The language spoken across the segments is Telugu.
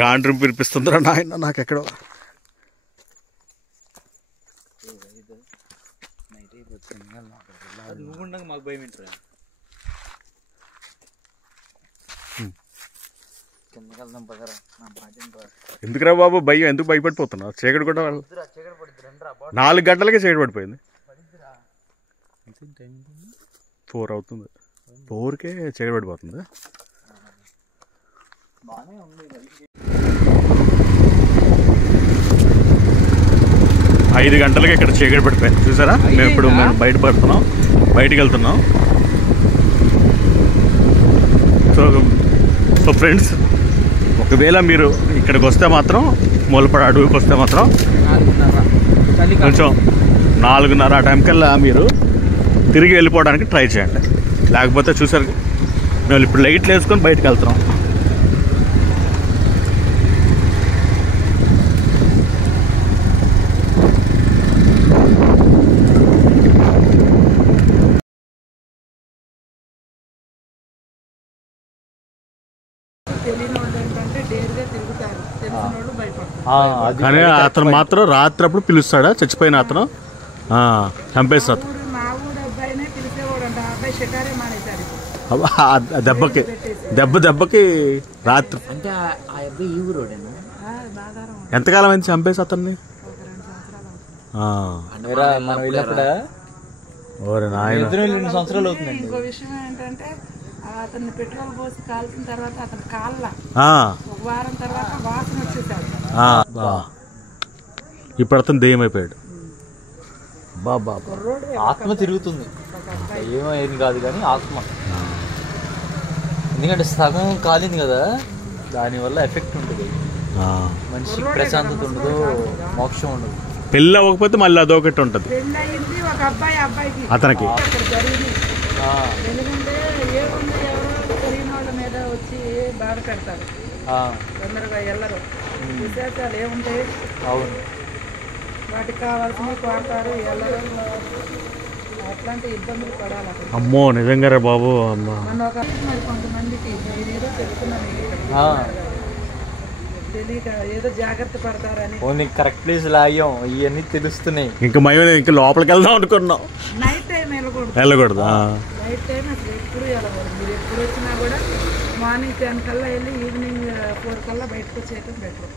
గాండ్రింపు పిలిపిస్తుందిరా నాయన నాకెక్కడో. మాకు భయం ఏంటరా? ఎందుకురా బాబు భయం? ఎందుకు భయపడిపోతున్నావు? చీకటి కూడా 4 గంటలకే చీకటి పడిపోయింది. 4 అవుతుంది. 4కే చీకటి పడిపోతుంది. 5 గంటలకి ఇక్కడ చీకటి పడిపోయింది చూసారా. మేము బయటికి వెళ్తున్నాం. సో ఫ్రెండ్స్, ఒకవేళ మీరు ఇక్కడికి వస్తే మాత్రం, మూలపడ అడవికి వస్తే మాత్రం కొంచెం 4:30 ఆ టైం కల్లా మీరు తిరిగి వెళ్ళిపోవడానికి ట్రై చేయండి. లేకపోతే చూసారు, మేము ఇప్పుడు లైట్లు వేసుకొని బయటకు వెళ్తున్నాం. కానీ అతను మాత్రం రాత్రి అప్పుడు పిలుస్తాడా? చచ్చిపోయిన అతను చంపేస్తాడు. దెబ్బకి రాత్రి. ఎంతకాలం అయింది చంపేసి అతన్ని? సంవత్సరాలు అవుతుంది. అతన్ని పెట్రోల్ పోసి కాల్చిన తర్వాత అతని కాళ్ళ ఒక వారం తర్వాత వాసన వచ్చేసాడు. ఇప్పుడు అతను దెయ్యం అయిపోయాడు. ఆత్మ తిరుగుతుంది, ఏమైంది కాదు కానీ ఆత్మ. ఎందుకంటే సగం కాలింది కదా, దానివల్ల ఎఫెక్ట్ ఉంటుంది. మనిషికి ప్రశాంతత ఉండదు, మోక్షం ఉండదు. పెళ్ళి అవ్వకపోతే మళ్ళీ అదొకటి ఉంటుంది పెళ్ళి అయింది ఒక అబ్బాయికి అతనికి. ఎందుకంటే ఏముంది, ఎవరో తెలియని వాళ్ళ మీద వచ్చి బాధ పెడతారు, తొందరగా వెళ్ళరు. విశేషాలు ఏముంటాయి? అవును, వాటికి కావాల్సినవి కోరతారు, వెళ్ళరు. అట్లాంటి ఇబ్బందులు పడాలి. అమ్మో నిజంగా రా బాబు. మన ఒక మరి కొంతమందికి నేనేదో చెప్తున్నాను, తెలియక ఏదో జాగ్రత్త పడతారని కరెక్ట్ ప్లేస్ లాగాం, ఇవన్నీ తెలుస్తున్నాయి. ఇంకా ఇంకా లోపలికి వెళ్దాం అనుకున్నాం. నైట్ టైం వెళ్ళకూడదు. నైట్ టైం అసలు ఎప్పుడు వెళ్ళకూడదు. మీరు ఎప్పుడు వచ్చినా కూడా మార్నింగ్ 10 కల్లా వెళ్ళి ఈవినింగ్ 4 కల్లా బయటకు వచ్చేయటం బెటర్.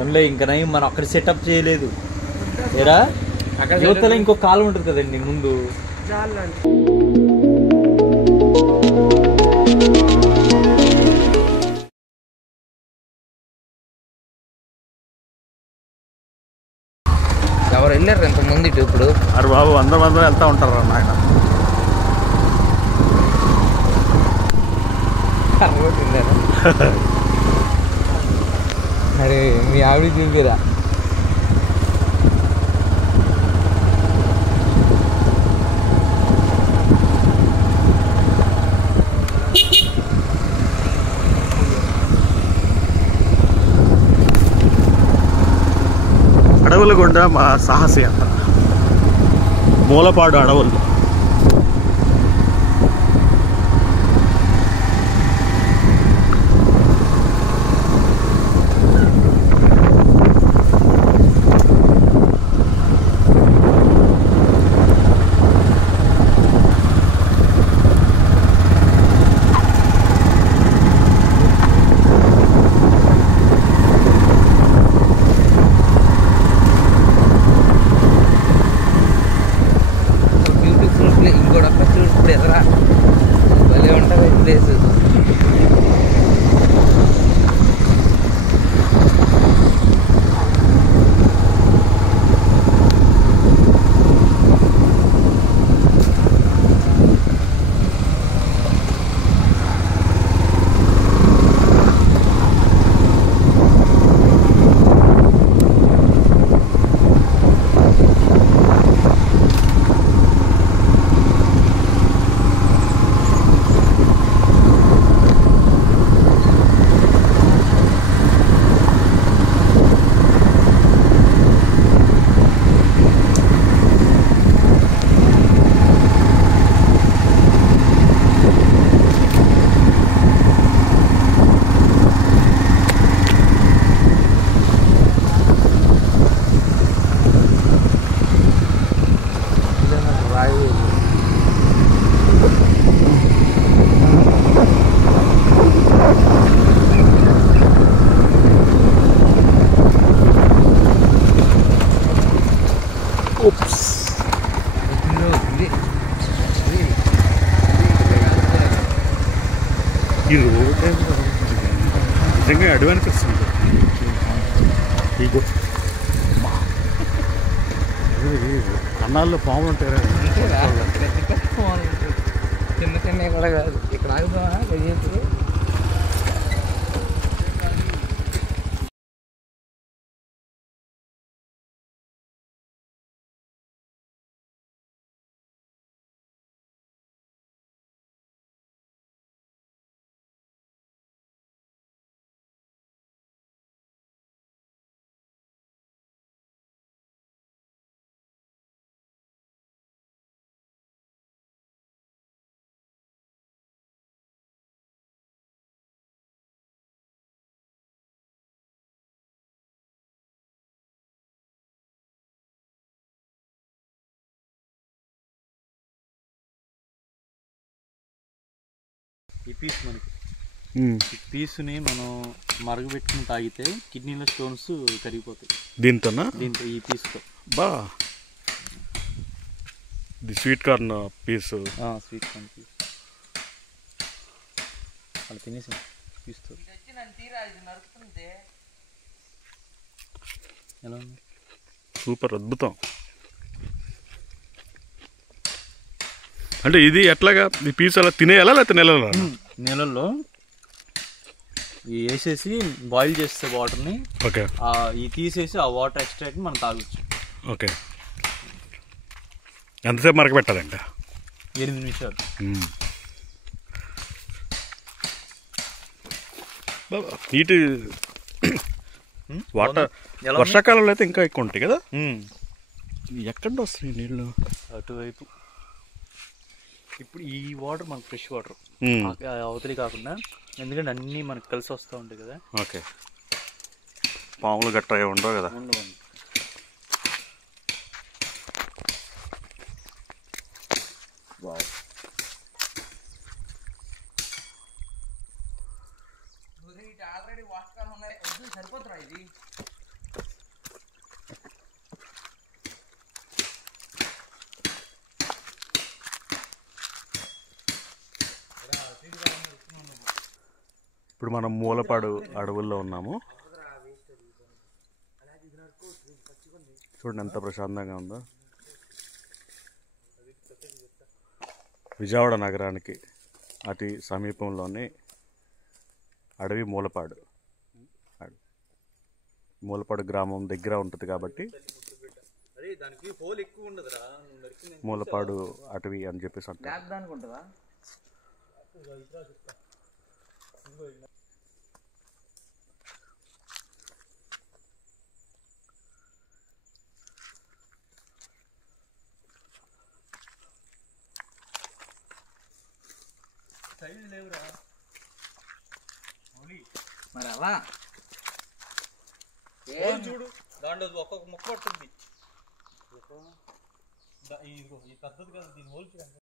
ఓన్లీ ఇంకా మనం అక్కడ సెటప్ చేయలేదు. ఏరా యువతలో ఇంకో కాలం ఉంటుంది కదండి ముందు. ఎవరు వెళ్ళారు ఇంత ముందు ఇటు? ఇప్పుడు అరే బాబు, అందరూ వెళ్తా ఉంటారు రా నాయన. అరే మీ ఆవిడ చూపిరా. అడవులు గుండా మా సాహసయాత్ర, మూలపాడు అడవులు. నిజంగా అడవి అనిపిస్తుంది. కన్నాల్లో పాములు ఉంటాయి. చిన్న చిన్న కూడా కాదు. ఇక్కడ ఆగుతామా కొద్దిసేపు? ఈ పీస్ మనకి ఈ పీస్ని మనం మరగబెట్టుకుని తాగితే కిడ్నీలో స్టోన్స్ కరిగిపోతాయి. దీంతోనా? దీంతో ఈ పీస్తో బా the sweet corn peas. Sweet corn peas అలా తినేసాం పీస్తో. ఎలా ఉంది? సూపర్, అద్భుతం. అంటే ఇది ఎట్లాగా ఈ పీస్ అలా తినేయాలా లేకపోతే నెలలో? నీళ్ళల్లో వేసేసి బాయిల్ చేస్తే వాటర్ని ఓకే, ఈ తీసేసి ఆ వాటర్ ఎక్స్ట్రాక్ట్ మనం తాగొచ్చు. ఓకే. ఎంతసేపు మరకబెట్టాలంట? 8 నిమిషాలు. నీటి వాటర్ వర్షాకాలంలో అయితే ఇంకా ఎక్కువ ఉంటాయి కదా. ఎక్కడ వస్తాయి నీళ్ళు? అటువైపు. ఇప్పుడు ఈ వాటర్ మనకు ఫ్రెష్ వాటర్ అవతలి కాకుండా, ఎందుకంటే అన్నీ మనకు కలిసి వస్తూ ఉంటాయి కదా. ఓకే, పాములు గట్ట ఉండవు కదా. ఉండవండి. ఆల్రెడీ వాటకాలు ఉన్నాయి, సరిపోతున్నా ఇది. ఇప్పుడు మనం మూలపాడు అడవుల్లో ఉన్నాము. చూడండి ఎంత ప్రశాంతంగా ఉందో. విజయవాడ నగరానికి అతి సమీపంలోనే అడవి మూలపాడు. మూలపాడు గ్రామం దగ్గర ఉంటుంది కాబట్టి మూలపాడు అటవీ అని చెప్పేసి అంటారు. మరి అలా చూడు, దాంట్లో ఒక్కొక్క మొక్క పడుతుంది. ఈ పద్ధతి కాదు, దీన్ని హోల్చేయండి.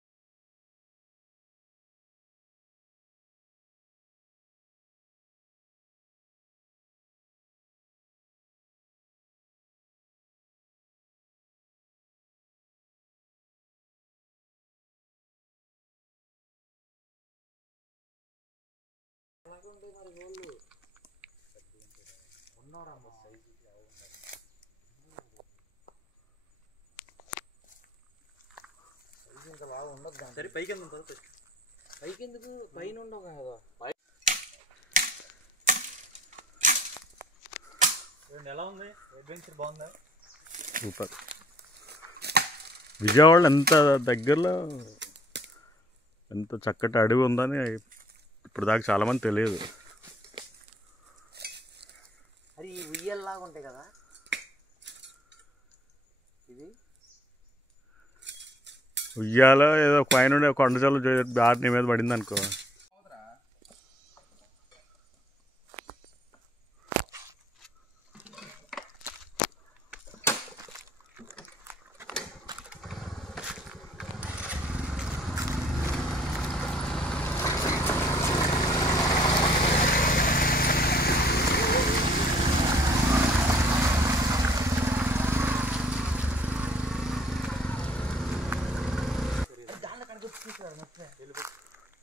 సరే పైకి వెళ్దాం. పైకి ఎందుకు? పైన ఉండవు కదా. ఎలా ఉంది అడ్వెంచర్? బాగుందా? సూపర్. విజయవాడ ఎంత దగ్గరలో ఎంత చక్కటి అడవి ఉందని ఇప్పుడు దాకా చాలామంది తెలియదు. అది ఉయ్యల్లాగా ఉంటాయి కదా ఇది. ఉయ్యాలో ఏదో పైన కొండచాలు బ్యాట్ నీ మీద పడింది అనుకో.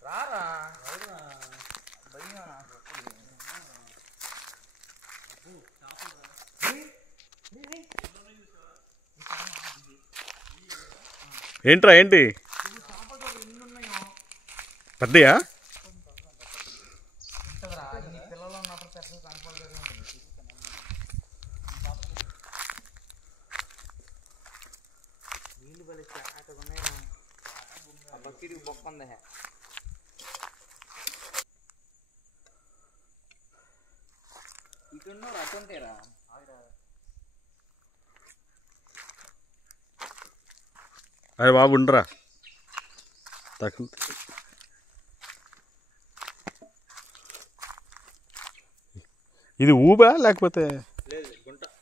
రారా ఏంట్రా ఏంటి పెద్దయా? అరే బాబు ఉండరా తక్కువ. ఇది ఊబా లేకపోతే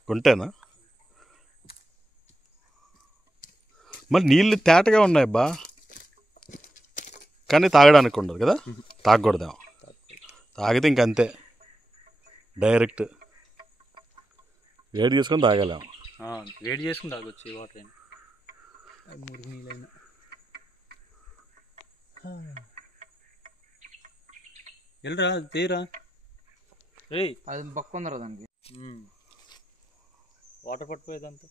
గుంటేనా? మరి నీళ్ళు తేటగా ఉన్నాయి బా, కానీ తాగడానికి ఉండదు కదా. తాగకూడదేమో, తాగితే ఇంకంతే డైరెక్ట్ వేడి చేసుకొని తాగలేము. వేడి చేసుకుని తాగొచ్చు ఈ వాటర్ అయినా, మురికి నీళ్ళైనా. వెళ్ళరా తీరా రే, అది బొక్క ఉందరా దానికి. వాటర్ పట్టుకోయేదంతా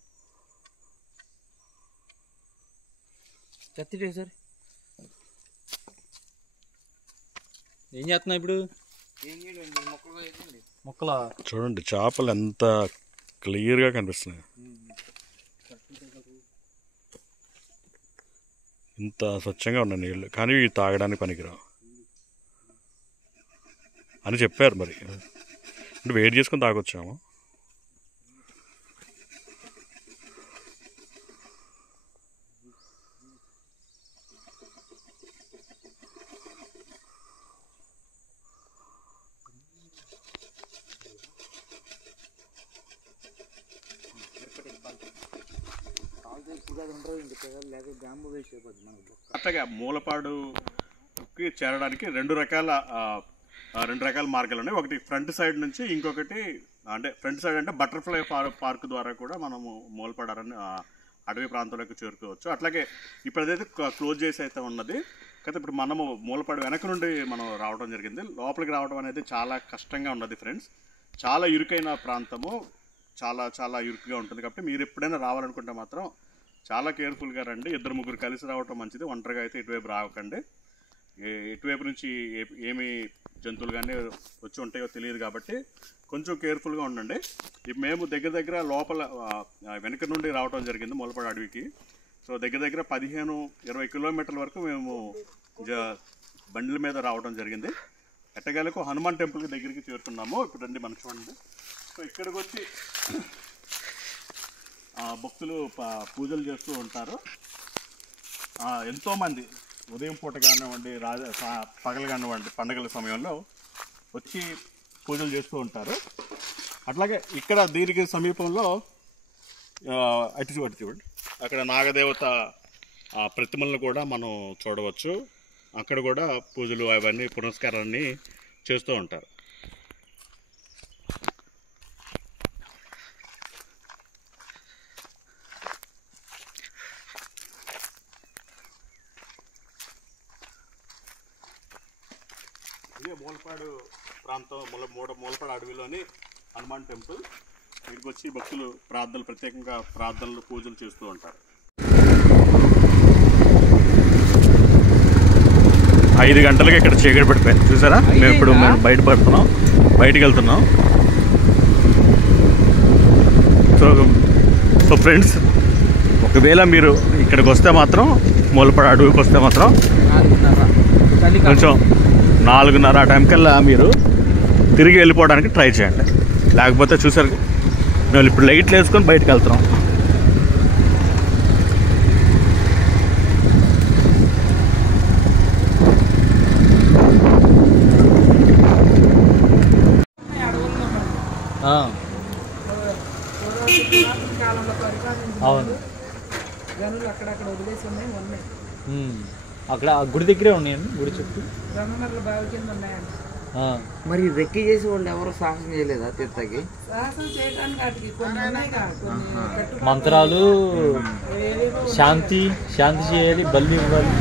చత్తిటే సార్. ఏం చేస్తున్నా ఇప్పుడు? ఏం చేయండి, మొక్కలు వేయండి. మొక్కలా చూడండి, చేపలు ఎంత క్లియర్గా కనిపిస్తున్నాయి. ఇంత స్వచ్ఛంగా ఉన్నాయి నీళ్ళు, కానీ ఇవి తాగడానికి పనికిరావు అని చెప్పారు. మరి అంటే వేడి చేసుకొని తాగొచ్చాము. అట్లాగే మూలపాడుకి చేరడానికి రెండు రకాల మార్గాలు ఉన్నాయి. ఒకటి ఫ్రంట్ సైడ్ నుంచి, ఇంకొకటి అంటే ఫ్రంట్ సైడ్ అంటే బటర్ఫ్లై పార్క్ ద్వారా కూడా మనము మూలపాడారని అడవి ప్రాంతంలోకి చేరుకోవచ్చు. అట్లాగే ఇప్పుడు అదైతే క్లోజ్ చేసి అయితే ఉన్నది కదా. ఇప్పుడు మనము మూలపాడు వెనక నుండి మనం రావడం జరిగింది. లోపలికి రావడం అనేది చాలా కష్టంగా ఉన్నది ఫ్రెండ్స్. చాలా ఇరుకైన ప్రాంతము, చాలా చాలా ఇరుకుగా ఉంటుంది. కాబట్టి మీరు ఎప్పుడైనా రావాలనుకుంటే మాత్రం చాలా కేర్ఫుల్గా రండి. 2-3 కలిసి రావటం మంచిది, ఒంటరిగా అయితే ఇటువైపు రావకండి. ఇటువైపు నుంచి ఏమి జంతువులు కానీ వచ్చి ఉంటాయో తెలియదు కాబట్టి కొంచెం కేర్ఫుల్గా ఉండండి. మేము దగ్గర లోపల వెనక నుండి రావడం జరిగింది మూలపాడు అడవికి. సో దగ్గర 15-20 కిలోమీటర్ల వరకు మేము బండ్ల మీద రావడం జరిగింది. ఎట్టగాలకు హనుమాన్ టెంపుల్కి దగ్గరికి చేరుతున్నాము. ఇప్పుడు రండి మనం చూడండి. సో ఇక్కడికి వచ్చి భక్తులు పూజలు చేస్తూ ఉంటారు. ఎంతోమంది ఉదయం పూట కానివ్వండి, పగలు కానివ్వండి, పండుగల సమయంలో వచ్చి పూజలు చేస్తూ ఉంటారు. అట్లాగే ఇక్కడ దీనికి సమీపంలో అటు చూడండి, అక్కడ నాగదేవత ప్రతిమలను కూడా మనం చూడవచ్చు. అక్కడ కూడా పూజలు అవన్నీ పునస్కారాన్ని చేస్తూ ఉంటారు. ఇదే మూలపాడు ప్రాంతం, మూలపాడు అడవిలోని హనుమాన్ టెంపుల్. ఇక్కడికి వచ్చి భక్తులు ప్రత్యేకంగా ప్రార్థనలు, పూజలు చేస్తూ ఉంటారు. 5 గంటలకి ఇక్కడ చీకటి పడిపోయింది చూసారా. మేము బయటికి వెళ్తున్నాం. సో ఫ్రెండ్స్, ఒకవేళ మీరు ఇక్కడికి వస్తే మాత్రం, మూలపాడు అడవికి వస్తే మాత్రం కొంచెం 4:30 ఆ టైం కల్లా మీరు తిరిగి వెళ్ళిపోవడానికి ట్రై చేయండి. లేకపోతే చూసారు, మేము ఇప్పుడు లైట్లు వేసుకొని బయటకు వెళ్తున్నాం. అవును, గనులు అక్కడక్కడ వదిలేసి ఉన్నాయి. అక్కడ గుడి దగ్గరే ఉన్నాయండి, గుడి చుట్టూ బ్రహ్మమర్ల బావి కింద ఉన్నాయండి. మరి రెక్కి చేసి వాళ్ళు ఎవరు సాహసం చేయలేదా తీర్థకి? సాహసం చేయడానికి వాటికి కొన్ని ఉన్నాయి కదా, కొన్ని మంత్రాలు, శాంతి చేయాలి, బల్లి ఇవ్వాలి.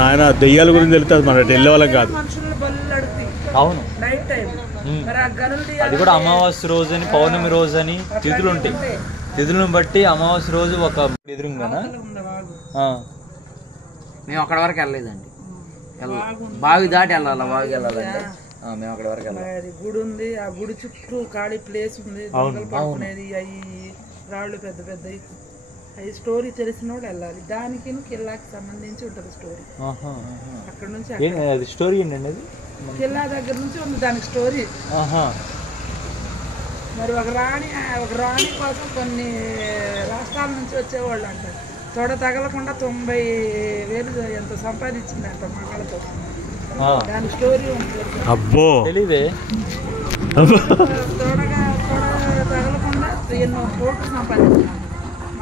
నాయన దెయ్యాల గురించి తెలుస్తుంది, మన వెళ్ళే వాళ్ళకి కాదు. మనుషులు బల్లు అడుగుతాయి. అవును, నైట్ టైం. మరి ఆ గనులు అది కూడా అమావాస్య రోజు అని, పౌర్ణమి రోజు అని తిథులు ఉంటాయి. తిథులను బట్టి అమావాస్య రోజు ఒక ఎదురుగానా ఉంది వాగు. మేము అక్కడ వరకు వెళ్ళలేదండి. బావి దాటి వెళ్ళాలి, బావికి వెళ్ళాలండి. మేము అక్కడ వరకు వెళ్ళాలి. అది గుడి ఉంది, ఆ గుడి చుట్టూ ఖాళీ ప్లేస్ ఉంది, దొంగలు పడుకునేది, అవి రాళ్ళు పెద్ద పెద్దవి. అది స్టోరీ తెలిసిన వాళ్ళు వెళ్ళాలి. దానికి కిల్లాకి సంబంధించి ఉంటుంది స్టోరీ. అక్కడ నుంచి అది స్టోరీ ఏంటండి? అది కిల్లా దగ్గర నుంచి ఉంది దానికి స్టోరీ. మరి ఒక రాణి కోసం కొన్ని రాష్ట్రాల నుంచి వచ్చేవాళ్ళు అంటారు. తొడ తగలకుండా 90,000 ఎంత సంపాదించిందంట మగాళ్ళతో. దాని స్టోరీ ఉంటుంది. అబ్బో తెలియదే. తొడ తగలకుండా ఎన్నో కోట్లు సంపాదించినారు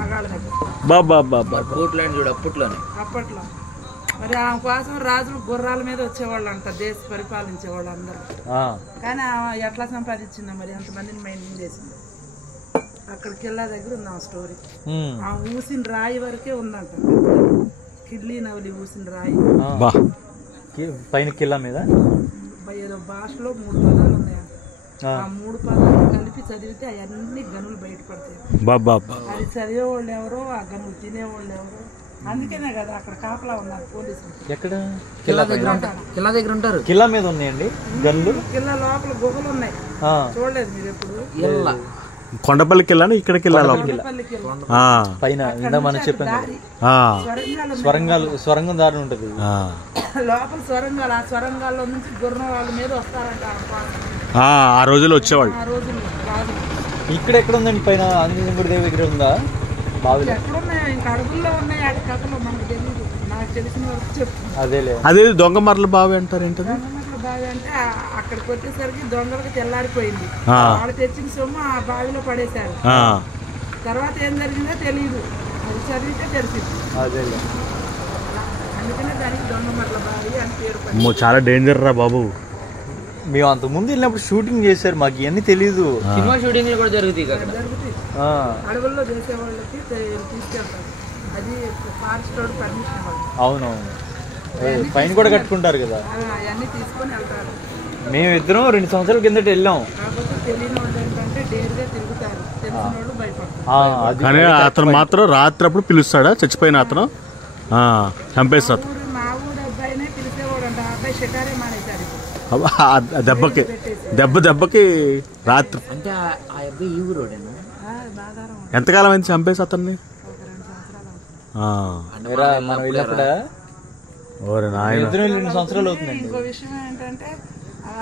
మగాళ్ళ దగ్గర. చూడు అప్పట్లో మరి ఆమె కోసం రాజులు గుర్రాల మీద వచ్చేవాళ్ళు అంట, దేశ పరిపాలించేవాళ్ళు అందరూ. కానీ ఆమె ఎట్లా సంపాదించిందో మరి ఎంతమందిని మెయింటైన్ చేసింది. అక్కడ కిల్లా దగ్గర ఉంది ఆ స్టోరీ. ఆ ఊసిన రాయి వరకే ఉందంట, కిల్లి నవలి ఊసిన రాయి పైన కిల్లా మీద. ఏదో భాషలో 3 పదాలు ఉన్నాయంట. ఆ 3 పదాలు కలిపి చదివితే అవన్నీ గనులు బయటపడతాయి. అది చదివేవాళ్ళు ఎవరో, ఆ గనులు తినేవాళ్ళు ఎవరో. అందుకనే కదా అక్కడ కాపలా ఉన్నారు పోలీసులు. ఎక్కడ? కిల్లా దగ్గర ఉంటారు. కిల్లా మీద ఉన్నాయండి గన్లు. కిల్లా లోపల గుహలు ఉన్నాయి, చూడలేదు మీరు ఎప్పుడు? కొండపల్లికి వెళ్ళాను, ఇక్కడికి వెళ్ళాలి పైన. ఇందా మనం చెప్పాను స్వరంగం దారి ఉంటుంది లోపల సొరంగాలు. ఆ సొరంగాల్లో నుంచి గుర్రం వాళ్ళ మీద వస్తారంట ఆ రోజులు వచ్చేవాళ్ళు. ఆ రోజుల్లో రాజులు. ఇక్కడ ఎక్కడ ఉందండి? పైన ఆంజనేయుడి దేవి దగ్గర ఉందా? బావిలో ఎక్కడున్నాయి? ఇంకా అడుగుల్లో ఉన్నాయి. ఆ కథలో మనకు తెలియదు, నాకు తెలిసిన వరకు చెప్తుంది. అదే దొంగమర్ల బావి అంటారు. ఏంటది దొంగమర్ల బావి అంటే అక్కడికి వచ్చేసరికి దొంగలకు తెల్లారిపోయింది. వాళ్ళు తెచ్చిన సొమ్ము ఆ బావిలో పడేశారు. తర్వాత ఏం జరిగిందో తెలియదు, అది చదివితే తెలిసింది. అందుకనే దానికి దొంగమర్ల బావి అని పేరు పడింది. చాలా డేంజర్ రా బాబు. మేము అంత ముందు వెళ్ళినప్పుడు షూటింగ్ చేశారు, మాకు ఇవన్నీ తెలీదు. సినిమా షూటింగ్ కూడా జరుగుతాయి. అడవుల్లో చేసే వాళ్ళకి తీసుకెళ్తారు. అది ఫారెస్ట్ రోడ్ పర్మిషన్ వాళ్ళు. అవునవును, ఫైన్ కూడా కట్టుకుంటారు కదా. అవన్నీ తీసుకొని వెళ్తారు. మేము ఇద్దరం 2 సంవత్సరాల కిందట వెళ్ళాం. కాకపోతే తెలియని వాళ్ళు ఏంటంటే డేర్గా తిరుగుతారు, తెలిసిన వాళ్ళు భయపడతారు. కానీ అతను మాత్రం రాత్రి అప్పుడు పిలుస్తాడా? చచ్చిపోయిన అతను చంపేస్తారు. మా ఊరు అబ్బాయినే పిలిచేవాడు అంట. ఆ అబ్బాయి షికారే మానేశారు. దెబ్బకి రాత్రి. అంటే ఆ అబ్బాయి ఈ ఊరోడేనా? ఎంతకాలం అయింది చంపేసి అతన్ని? 2 సంవత్సరాలు. మనం వెళ్ళినప్పుడే 2 సంవత్సరాలు అవుతుంది. ఇంకో విషయం ఏంటంటే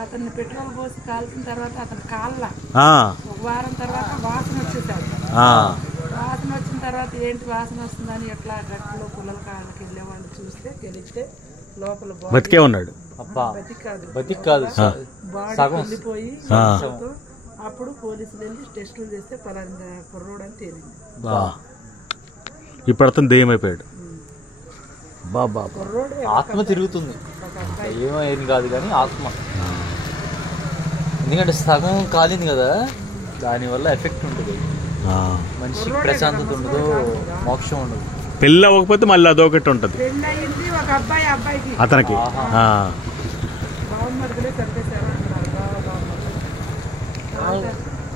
అతన్ని పెట్రోల్ పోసి కాల్చిన తర్వాత అతని కాళ్ళ 1 వారం తర్వాత వాసన వచ్చేసాడు. వాసన వచ్చిన తర్వాత ఏంటి వాసన వస్తుందని ఎట్లా గట్టులో పుల్లల కాళ్ళకి వెళ్ళే వాళ్ళు చూస్తే తెలిస్తే లోపల బతికే ఉన్నాడు. బతికి కాదు, బాడీ వెళ్ళిపోయి. అప్పుడు పోలీసులు వెళ్ళి టెస్టులు చేస్తే పలానా కుర్రోడు అని తేలింది. ఇప్పుడు అతను దెయ్యమైపోయాడు. ఆత్మ తిరుగుతుంది, ఏం కాదు కానీ ఆత్మ. ఎందుకంటే సగం కాలింది కదా, దానివల్ల ఎఫెక్ట్ ఉంటుంది. మనిషి ప్రశాంతత ఉండదు, మోక్షం ఉండదు. పెళ్ళి అవ్వకపోతే మళ్ళీ అదొకటి ఉంటుంది ఒక అబ్బాయికి అతనికి.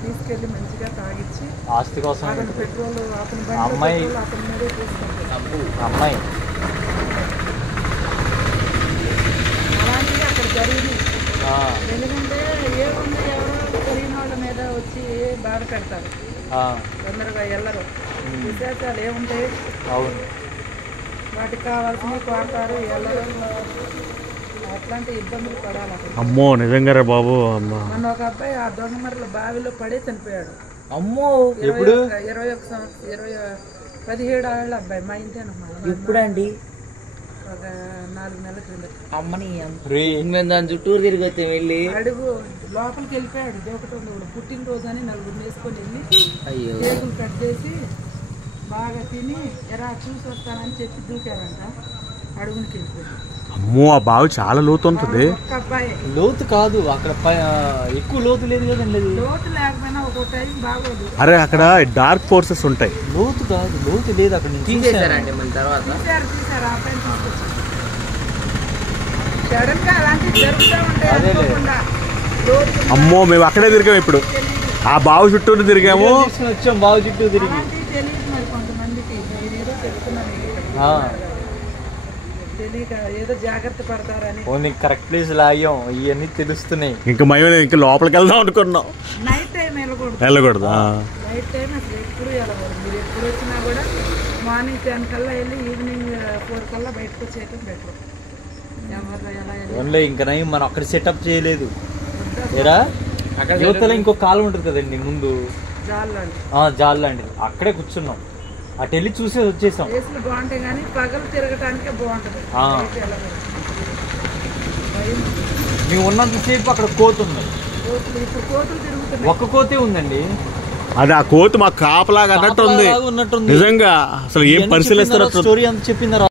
తీసుకెళ్ళి మంచిగా తాగిచ్చి ఆస్తి కోసం పెట్రోల్ అమ్మాయి అలాంటివి అక్కడ జరిగింది. ఎందుకంటే ఏముంది, ఎవరో తెలియని వాళ్ళ మీద వచ్చి బాధ పెడతారు, తొందరగా వెళ్ళరు. విశేషాలు ఏముంటాయి? వాటికి కావాల్సినవి కోరతారు, వెళ్ళరు. అట్లాంటి ఇబ్బందులు పడాలి. అమ్మో నిజంగా రా బాబు. మన ఒక అబ్బాయి ఆ దొంగమర్ల బావిలో పడే చనిపోయాడు. అమ్మో, ఎప్పుడు? 17 ఏళ్ళ అబ్బాయి, మా ఇంటి అనమాట. ఎప్పుడండి? ఒక 4 నెలల క్రిందట. అమ్మని దాని చుట్టూరు తిరిగి వచ్చి వెళ్ళి అడుగు లోపలికి వెళ్ళిపోయాడు. దూకటం పుట్టినరోజు అని 4 వేసుకొని వెళ్ళి కేకులు కట్ చేసి బాగా తిని ఎరా చూసి వస్తానని చెప్పి దూకారంట. అడుగునికి వెళ్ళిపోయాడు. అమ్మో, ఆ బావి చాలా లోతు ఉంటుంది. లోతు కాదు, అక్కడ ఎక్కువ లోతు లేదు కదండి. లోతు లేకపోయినా ఒక టైం బాగోదు. అరే అక్కడ డార్క్ ఫోర్సెస్ ఉంటాయి. లోతు కాదు, లోతు లేదు అక్కడ. తీసేశారండి మళ్ళీ తర్వాత. తీసారు ఆ పైన తీసుకొచ్చారు. సడన్ గా అలాంటివి జరుగుతూ ఉంటాయి అనుకోకుండా. అమ్మో, మేము అక్కడే తిరిగాము. ఇప్పుడు ఆ బావి చుట్టూ తిరిగాము. వచ్చాం, బావి చుట్టూ తిరిగి. తెలియదు మరి కొంతమందికి. చెప్తున్నాను తెలియక ఏదో జాగ్రత్త పడతారని. ఓన్లీ కరెక్ట్ ప్లేస్ లాగాం, ఇవన్నీ తెలుస్తున్నాయి. ఇంకా మేము ఇంకా లోపలికి వెళ్దాం అనుకున్నాం. నైట్ టైం వెళ్ళకూడదు. నైట్ టైం అసలు ఎప్పుడు వెళ్ళకూడదు. మీరు ఎప్పుడు వచ్చినా కూడా మార్నింగ్ 10 కల్లా వెళ్ళి ఈవినింగ్ 4 కల్లా బయటకు వచ్చేయటం బెటర్. ఓన్లీ ఇంకా నయం మనం అక్కడ సెటప్ చేయలేదు ఏరా. యువతలో ఇంకో కాలం ఉంటుంది కదండి ముందు, జాల్ లాంటిది, అక్కడే కూర్చున్నాం. అటు వెళ్ళి చూసేసి వచ్చేసాం. బాగుంటాయి కానీ పగలు తిరగటానికే బాగుంటుంది. మేము ఉన్నంతసేపు అక్కడ కోతి ఉంది. ఇప్పుడు కోతులు తిరుగుతున్నాయి. ఒక్క కోతే ఉందండి. అది ఆ కోతి మాకు కాపలాగా అన్నట్టుంది. నిజంగా అసలు ఏం పరిశీలిస్తారు స్టోరీ అంత చెప్పిందా